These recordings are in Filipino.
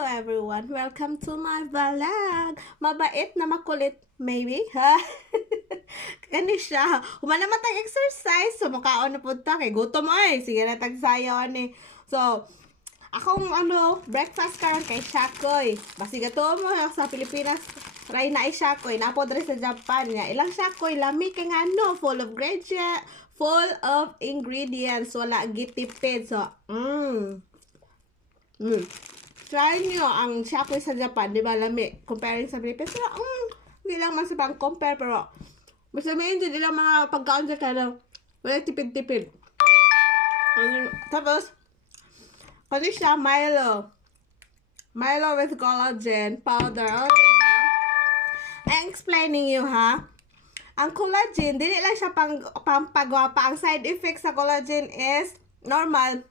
Hello everyone! Welcome to my vlog! Mabait na makulit, maybe, ha? Kani siya. Humana man tag exercise, so makaon na punta kay gutom ay. Sige na tag sayon ni. So, akong breakfast karon kay Shakoy. Basi gato mo sa Pilipinas. Try na ay Shakoy. Napod rin sa Japan niya. Ilang Shakoy, lami kay full of ingredients. Wala gitipid. So, Try nyo ang Shakoy sa Japan, di ba? Lami. Comparing sa Pilipinas. Pero, hindi lang man sa pang-compare. Pero, mas sabihin din nila mga pagkaon sa kano. Wala tipid-tipid. Tapos, ano siya? Milo. Milo with collagen powder. O, diba? I'm explaining you, ha? Ang collagen, dili lang siya pampagwapa. Ang side effect sa collagen is normal.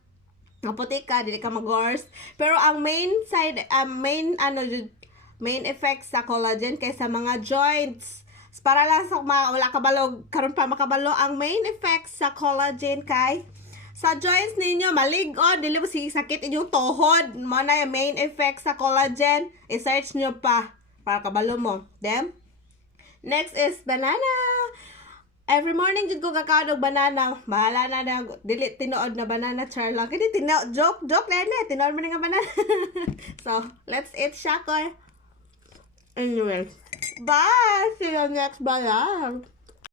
Maputi ka, dili ka mag-gores. Pero ang main effect sa collagen kay sa mga joints. Para lang sa wala kabalo, karon pa makabalo, ang main effect sa collagen kay sa joints ninyo malig-on, dili mo sakit inyong tuhod. Mo na yung main effect sa collagen. I-search nyo pa para kabalo mo. Then, next is banana. Every morning jud ko kakaon og banana. Bahala na dili tinuod na banana char lang. Kini joke na ni tinuod mo nga banana. So, let's eat Shakoy. Anyway, bye. See you next vlog.